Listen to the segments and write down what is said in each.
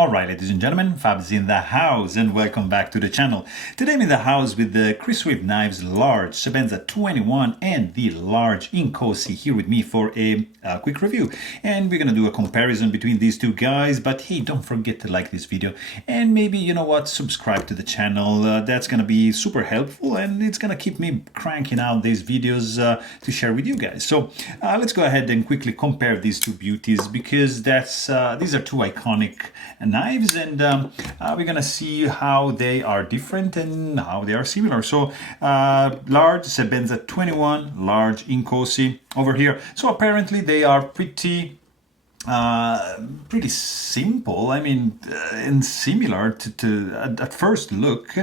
Alright, ladies and gentlemen, Fab's in the house and welcome back to the channel. Today I'm in the house with the Reeve knives large Sebenza 21 and the large Inkosi here with me for a quick review. And we're gonna do a comparison between these two guys, but hey, don't forget to like this video and maybe, you know what, subscribe to the channel. That's gonna be super helpful and it's gonna keep me cranking out these videos to share with you guys. So let's go ahead and quickly compare these two beauties because these are two iconic knives, and we're gonna see how they are different and how they are similar. So large Sebenza 21, large Inkosi over here. So apparently they are pretty simple, I mean, and similar to at first look,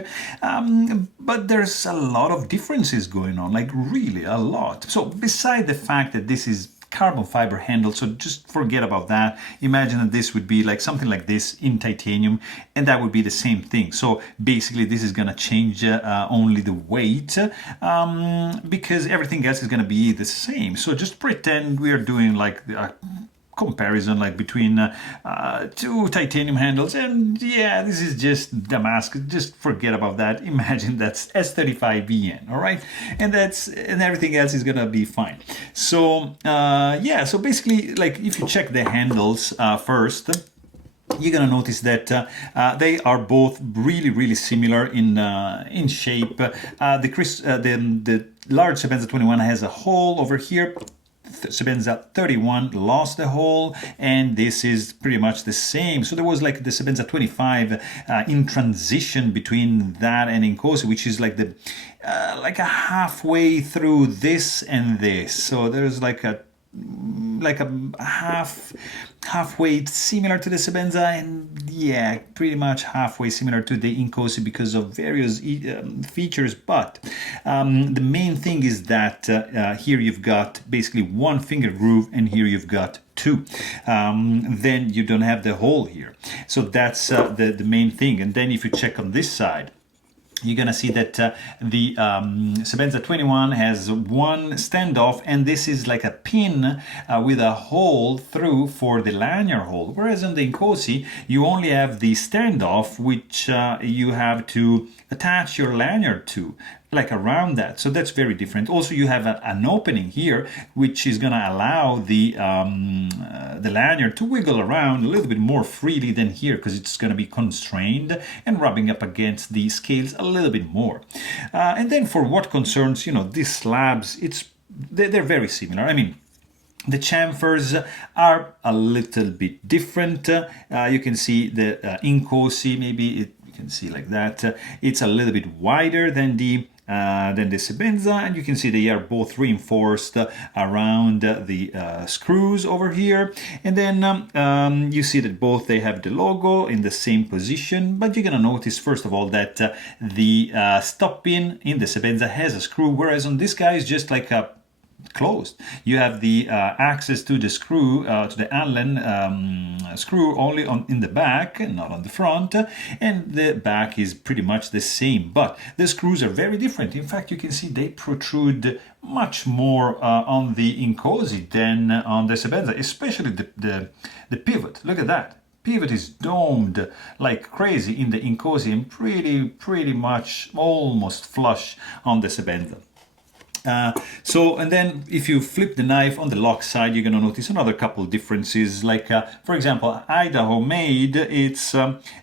but there's a lot of differences going on, like really a lot. So beside the fact that this is carbon fiber handle, so just forget about that. Imagine that this would be like something like this in titanium, and that would be the same thing. So basically this is gonna change only the weight, because everything else is gonna be the same. So just pretend we are doing like comparison like between two titanium handles, and yeah, this is just Damascus. Just forget about that. Imagine that's S35VN, all right, and everything else is gonna be fine. So yeah, so basically, like if you check the handles first, you're gonna notice that they are both really similar in shape. The large Sebenza 21 has a hole over here. Sebenza 31 lost the hole, and this is pretty much the same. So there was like the Sebenza 25 in transition between that and Inkosi, which is like the like a halfway through this and this. So there's like a halfway similar to the Sebenza, and yeah, pretty much halfway similar to the Inkosi because of various features. But the main thing is that here you've got basically one finger groove, and here you've got two. Then you don't have the hole here. So that's the main thing. And then if you check on this side, you're gonna see that the Sebenza 21 has one standoff, and this is like a pin with a hole through for the lanyard hole, whereas on the Inkosi you only have the standoff, which you have to attach your lanyard to, like around that. So that's very different. Also, you have an opening here, which is gonna allow the lanyard to wiggle around a little bit more freely than here, because it's gonna be constrained and rubbing up against the scales a little bit more. And then for what concerns, you know, these slabs, they're very similar. I mean, the chamfers are a little bit different. You can see the Inkosi, maybe you can see like that. It's a little bit wider than the Sebenza, and you can see they are both reinforced around the screws over here. And then you see that both they have the logo in the same position, but you're gonna notice first of all that the stop pin in the Sebenza has a screw, whereas on this guy is just like a closed. You have the access to the screw, to the Allen screw only in the back and not on the front, and the back is pretty much the same, but the screws are very different. In fact, you can see they protrude much more on the Inkosi than on the Sebenza, especially the pivot. Look at that. Pivot is domed like crazy in the Inkosi and pretty much almost flush on the Sebenza. And then if you flip the knife on the lock side, you're gonna notice another couple of differences. Like, for example, Idaho made, it's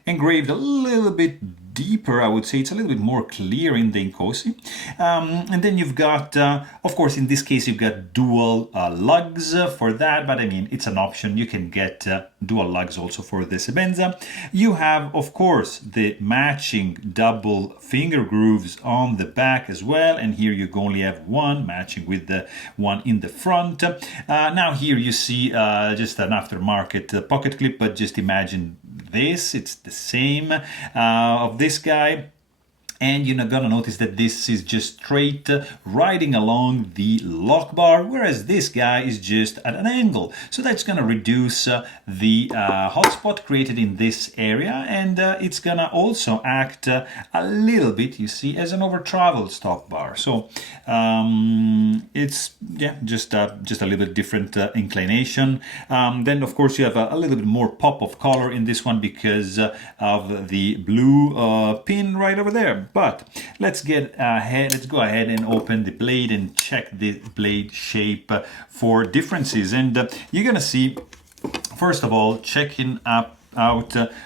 engraved a little bit deeper, I would say. It's a little bit more clear in the Inkosi. And then you've got, of course, in this case, you've got dual lugs for that, but I mean, it's an option. You can get dual lugs also for the Sebenza. You have, of course, the matching double finger grooves on the back as well, and here you only have one matching with the one in the front. Now here you see just an aftermarket pocket clip, but just imagine this, it's the same of this guy. And you're gonna notice that this is just straight riding along the lock bar, whereas this guy is just at an angle. So that's gonna reduce the hotspot created in this area, and it's gonna also act a little bit, you see, as an over travel stop bar. So it's just a little bit different inclination. Then of course you have a little bit more pop of color in this one because of the blue pin right over there. But let's go ahead and open the blade and check the blade shape for differences. And you're gonna see, first of all, checking out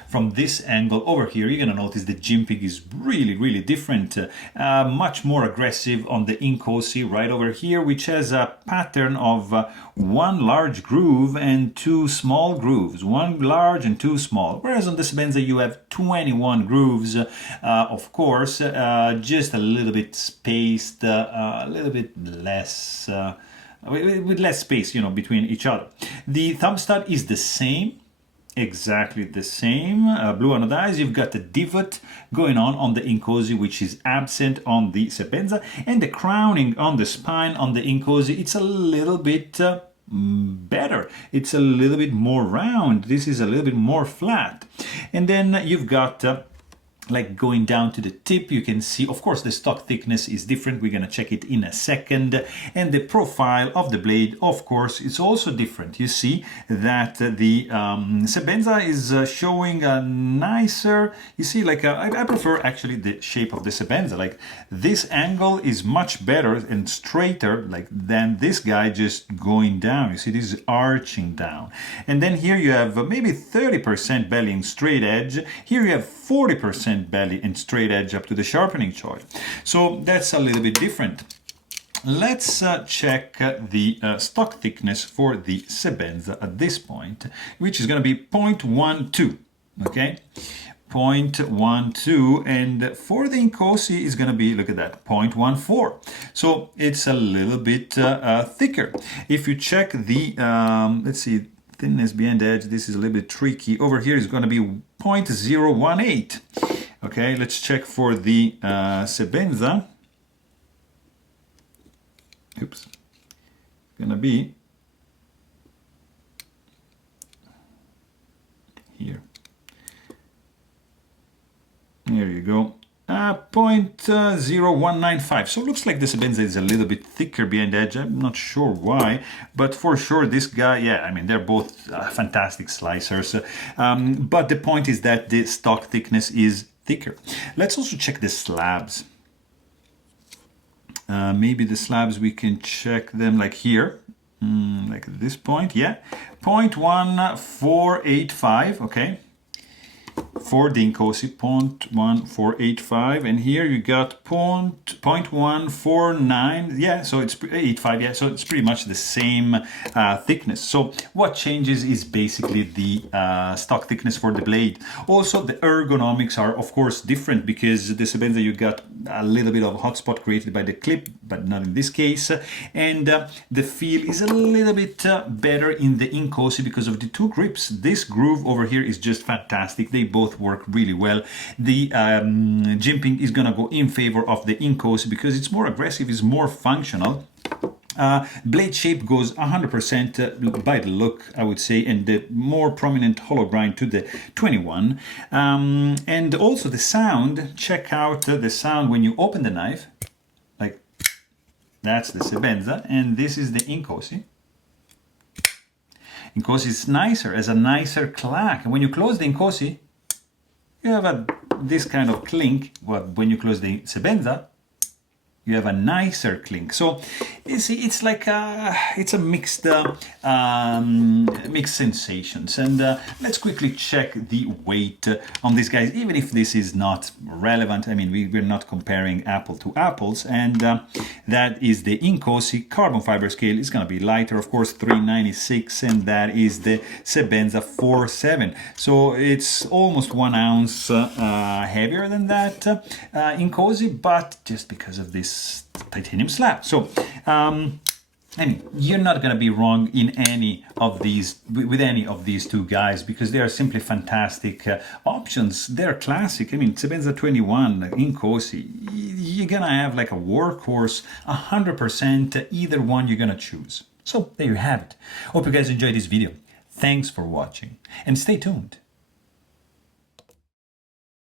from this angle over here, you're gonna notice the jimping is really different, much more aggressive on the Inkosi right over here, which has a pattern of one large groove and two small grooves, one large and two small, whereas on the Sebenza you have 21 grooves, of course, just a little bit spaced, a little bit less with less space, you know, between each other. The thumb stud is the same, exactly the same, blue anodized. You've got the divot going on the Inkosi, which is absent on the Sebenza, and the crowning on the spine on the Inkosi, it's a little bit better. It's a little bit more round. This is a little bit more flat. And then you've got like going down to the tip, you can see, of course, the stock thickness is different. We're going to check it in a second. And the profile of the blade, of course, is also different. You see that the Sebenza is showing a nicer, you see, like I prefer actually the shape of the Sebenza. Like this angle is much better and straighter like than this guy just going down. You see, this is arching down. And then here you have maybe 30% belly and straight edge. Here you have 40% belly and straight edge up to the sharpening choil. So that's a little bit different. Let's check the stock thickness for the Sebenza at this point, which is going to be 0.12, okay? 0.12, and for the Inkosi is going to be, look at that, 0.14. So it's a little bit thicker. If you check the, let's see, thinness behind the edge, this is a little bit tricky. Over here is going to be 0.018. Okay, let's check for the Sebenza. Oops, gonna be here. There you go. 0.0195. So it looks like the Sebenza is a little bit thicker behind the edge. I'm not sure why, but for sure this guy, yeah, I mean, they're both fantastic slicers. But the point is that the stock thickness is thicker. Let's also check the slabs. Maybe the slabs, we can check them like here, like at this point, yeah. 0.1485, okay. For the Inkosi, 0.1485, and here you got 0.149, yeah, so it's 85, yeah, so it's pretty much the same thickness. So what changes is basically the stock thickness for the blade. Also, the ergonomics are, of course, different because the Sebenza, you got a little bit of hotspot created by the clip, but not in this case, and the feel is a little bit better in the Inkosi because of the two grips. This groove over here is just fantastic. They both work really well. The jimping is gonna go in favor of the Inkosi because it's more aggressive, it's more functional. Blade shape goes 100% by the look, I would say, and the more prominent hollow grind to the 21. And also the sound, check out the sound when you open the knife, like that's the Sebenza, and this is the Inkosi. Inkosi is nicer, has a nicer clack. And when you close the Inkosi, you have this kind of clink. Well, when you close the Sebenza, you have a nicer clink. So you see, it's like it's a mixed mixed sensations. And let's quickly check the weight on these guys, even if this is not relevant. I mean, we're not comparing apple to apples, and that is the Inkosi carbon fiber scale. Is going to be lighter, of course, 396, and that is the Sebenza 47. So it's almost 1 ounce heavier than that Inkosi, but just because of this titanium slab. So I mean, you're not going to be wrong in any of these, with any of these two guys, because they are simply fantastic options. They're classic. I mean, Sebenza 21, Inkosi, you're going to have like a workhorse, 100%, either one you're going to choose. So there you have it. Hope you guys enjoyed this video. Thanks for watching and stay tuned.